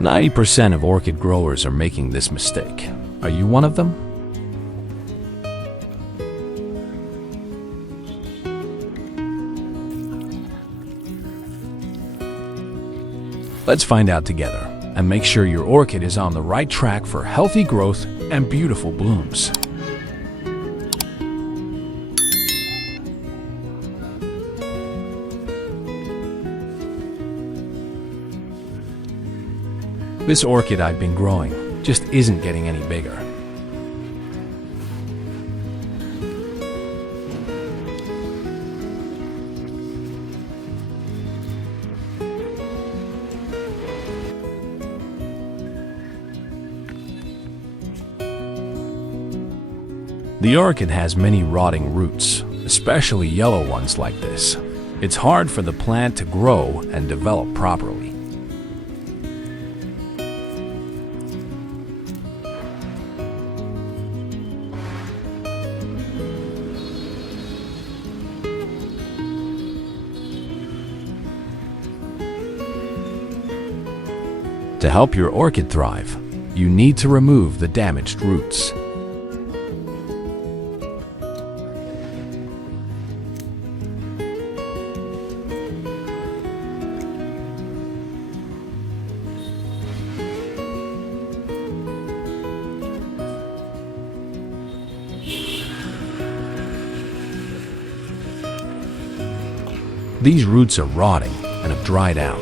90% of orchid growers are making this mistake. Are you one of them? Let's find out together and make sure your orchid is on the right track for healthy growth and beautiful blooms. This orchid I've been growing just isn't getting any bigger. The orchid has many rotting roots, especially yellow ones like this. It's hard for the plant to grow and develop properly. To help your orchid thrive, you need to remove the damaged roots. These roots are rotting and have dried out.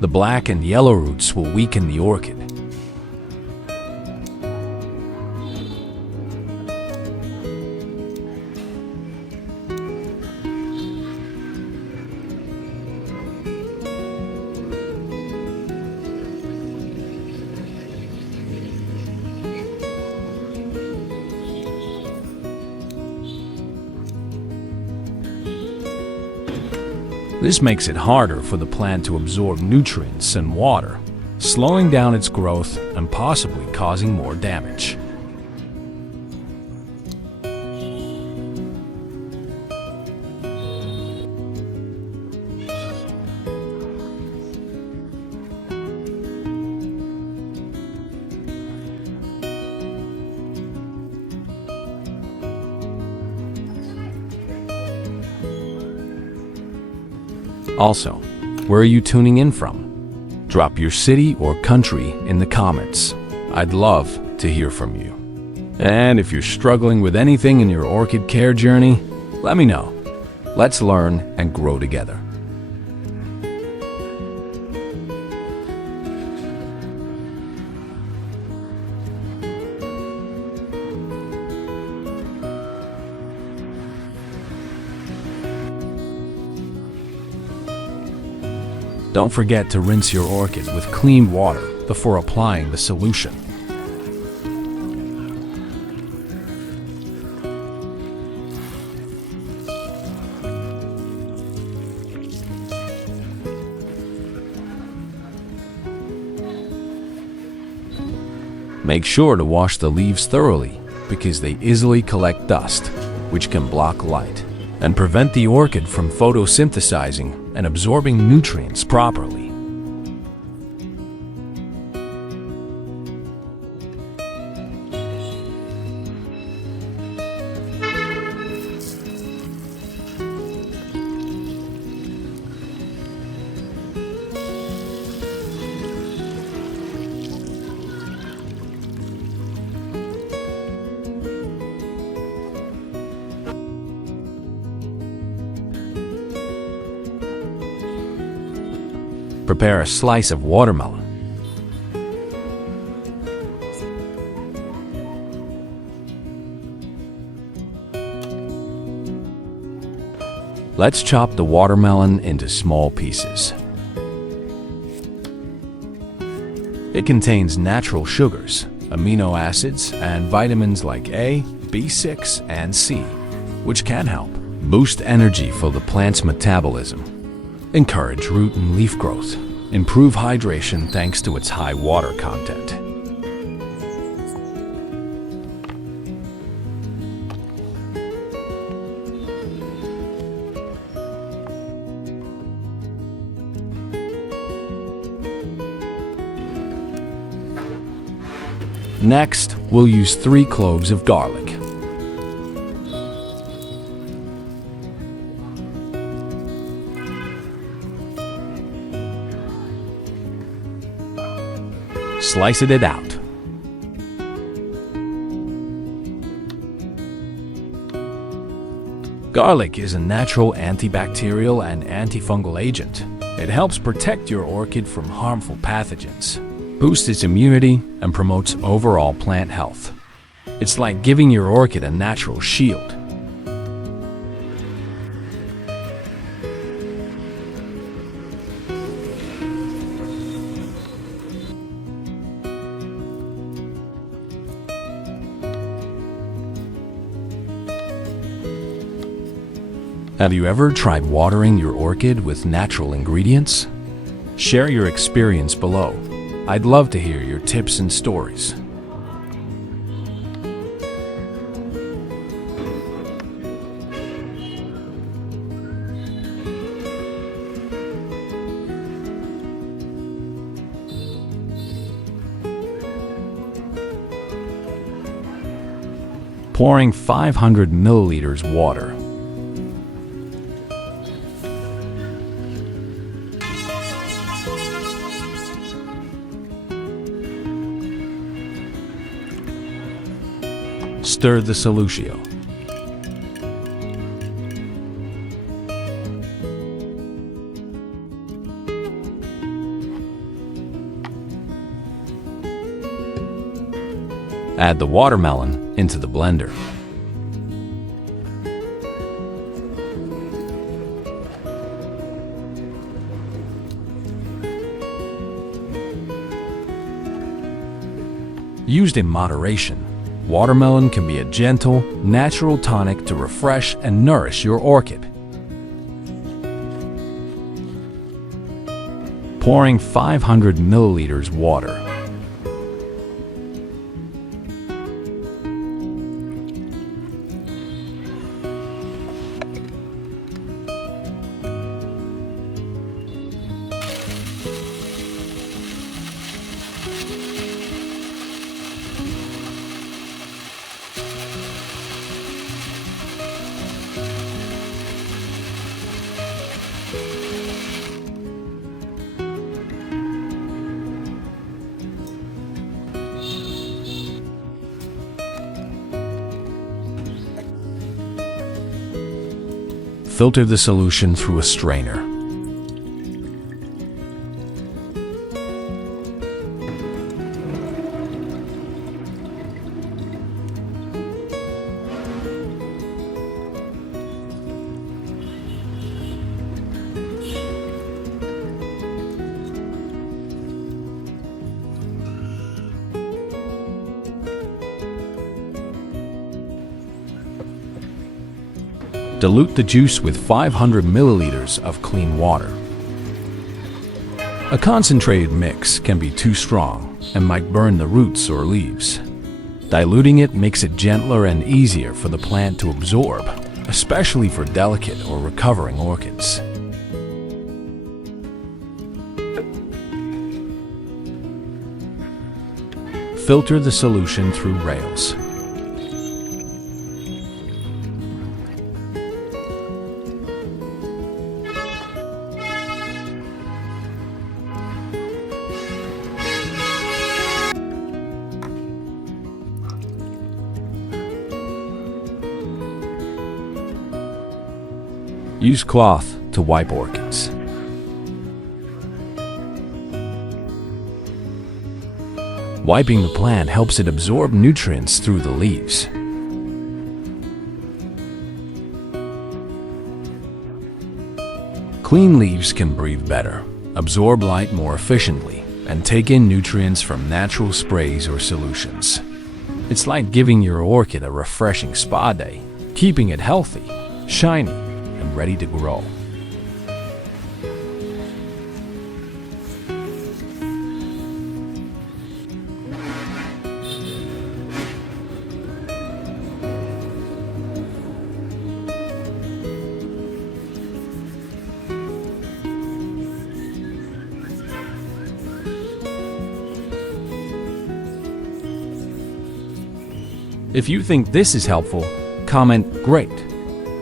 The black and yellow roots will weaken the orchid. This makes it harder for the plant to absorb nutrients and water, slowing down its growth and possibly causing more damage. Also, where are you tuning in from? Drop your city or country in the comments. I'd love to hear from you. And if you're struggling with anything in your orchid care journey, let me know. Let's learn and grow together. Don't forget to rinse your orchid with clean water before applying the solution. Make sure to wash the leaves thoroughly because they easily collect dust, which can block light and prevent the orchid from photosynthesizing and absorbing nutrients properly. Prepare a slice of watermelon. Let's chop the watermelon into small pieces. It contains natural sugars, amino acids, and vitamins like A, B6, and C, which can help boost energy for the plant's metabolism, encourage root and leaf growth, improve hydration thanks to its high water content. Next, we'll use 3 cloves of garlic. Slice it out. Garlic is a natural antibacterial and antifungal agent. It helps protect your orchid from harmful pathogens, boosts its immunity, and promotes overall plant health. It's like giving your orchid a natural shield. Have you ever tried watering your orchid with natural ingredients? Share your experience below. I'd love to hear your tips and stories. Pouring 500 milliliters water. Stir the solution. Add the watermelon into the blender. Used in moderation, watermelon can be a gentle, natural tonic to refresh and nourish your orchid. Pouring 500 milliliters water. Filter the solution through a strainer. Dilute the juice with 500 milliliters of clean water. A concentrated mix can be too strong and might burn the roots or leaves. Diluting it makes it gentler and easier for the plant to absorb, especially for delicate or recovering orchids. Filter the solution through rails. Use cloth to wipe orchids. Wiping the plant helps it absorb nutrients through the leaves. Clean leaves can breathe better, absorb light more efficiently, and take in nutrients from natural sprays or solutions. It's like giving your orchid a refreshing spa day, keeping it healthy, shiny, and ready to grow. If you think this is helpful, comment "Great"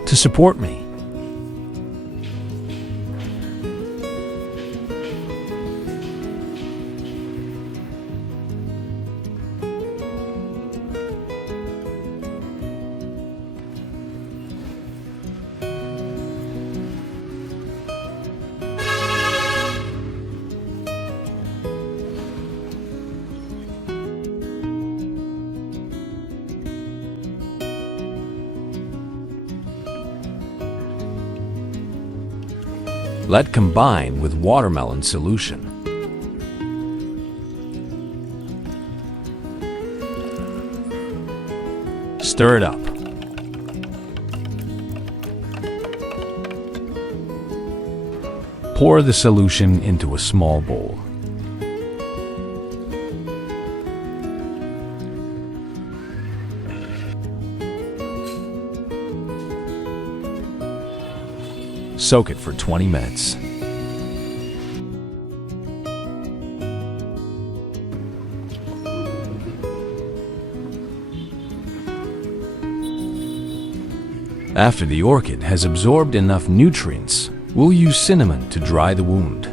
to support me. Let combine with watermelon solution. Stir it up. Pour the solution into a small bowl. Soak it for 20 minutes. After the orchid has absorbed enough nutrients, we'll use cinnamon to dry the wound.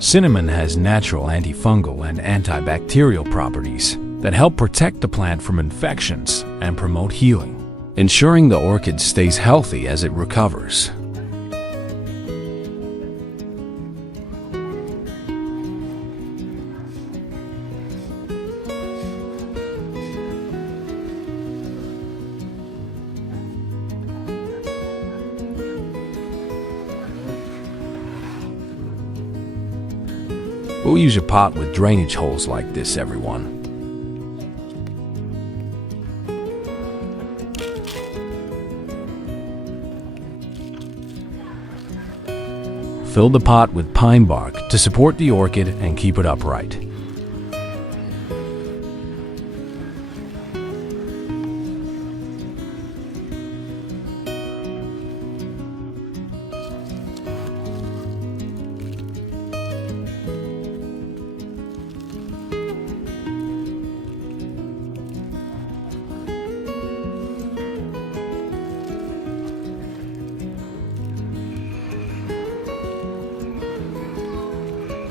Cinnamon has natural antifungal and antibacterial properties that help protect the plant from infections and promote healing, ensuring the orchid stays healthy as it recovers. We'll use a pot with drainage holes like this, everyone. Fill the pot with pine bark to support the orchid and keep it upright.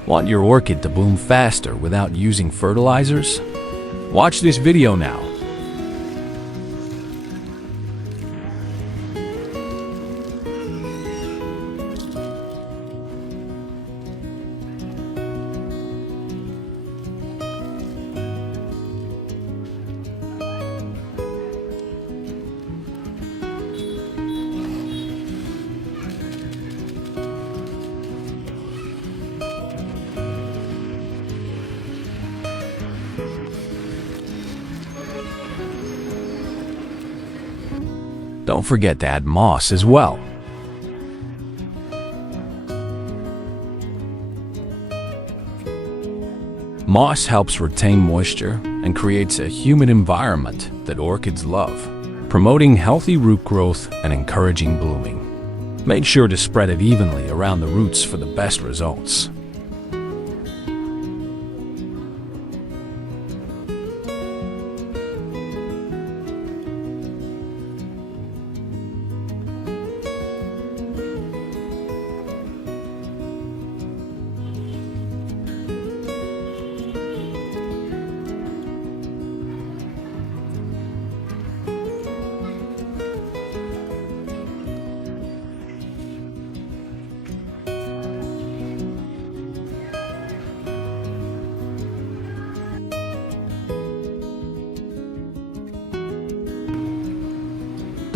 Want your orchid to bloom faster without using fertilizers? Watch this video now. Don't forget to add moss as well. Moss helps retain moisture and creates a humid environment that orchids love, promoting healthy root growth and encouraging blooming. Make sure to spread it evenly around the roots for the best results.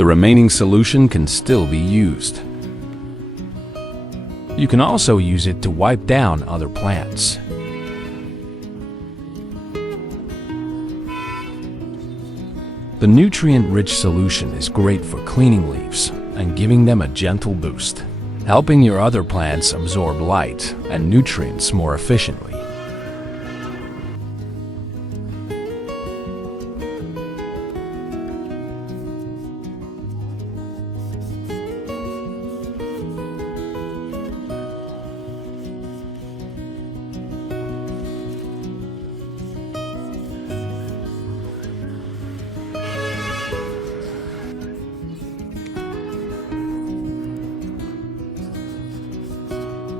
The remaining solution can still be used. You can also use it to wipe down other plants. The nutrient-rich solution is great for cleaning leaves and giving them a gentle boost, helping your other plants absorb light and nutrients more efficiently.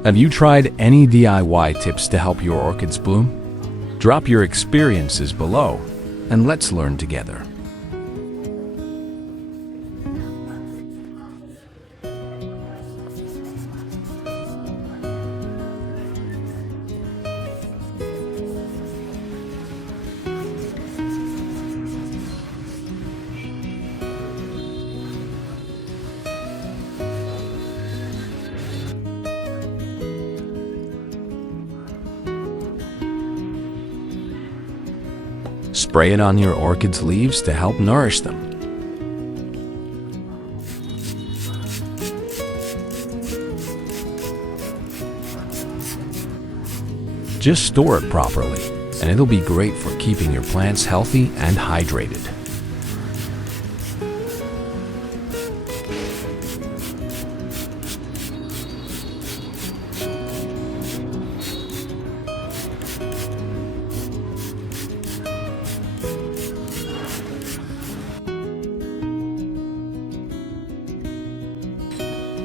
Have you tried any DIY tips to help your orchids bloom? Drop your experiences below and let's learn together. Spray it on your orchid's leaves to help nourish them. Just store it properly, and it'll be great for keeping your plants healthy and hydrated.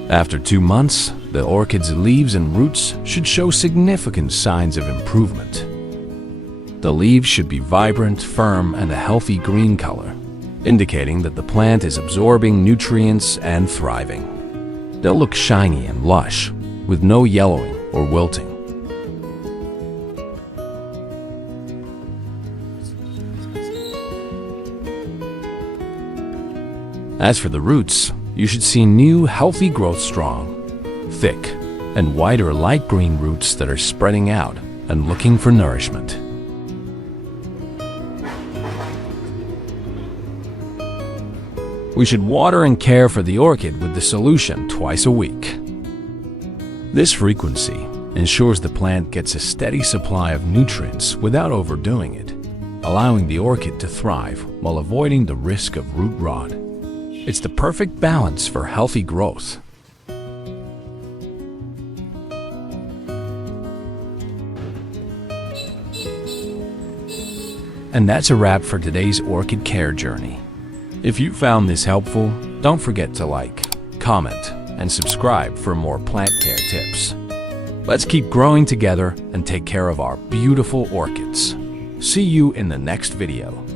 After 2 months, the orchid's leaves and roots should show significant signs of improvement. The leaves should be vibrant, firm, and a healthy green color, indicating that the plant is absorbing nutrients and thriving. They'll look shiny and lush, with no yellowing or wilting. As for the roots, you should see new, healthy growth, strong, thick, and wider light green roots that are spreading out and looking for nourishment. We should water and care for the orchid with the solution twice a week. This frequency ensures the plant gets a steady supply of nutrients without overdoing it, allowing the orchid to thrive while avoiding the risk of root rot. It's the perfect balance for healthy growth. And that's a wrap for today's orchid care journey. If you found this helpful, don't forget to like, comment, and subscribe for more plant care tips. Let's keep growing together and take care of our beautiful orchids. See you in the next video.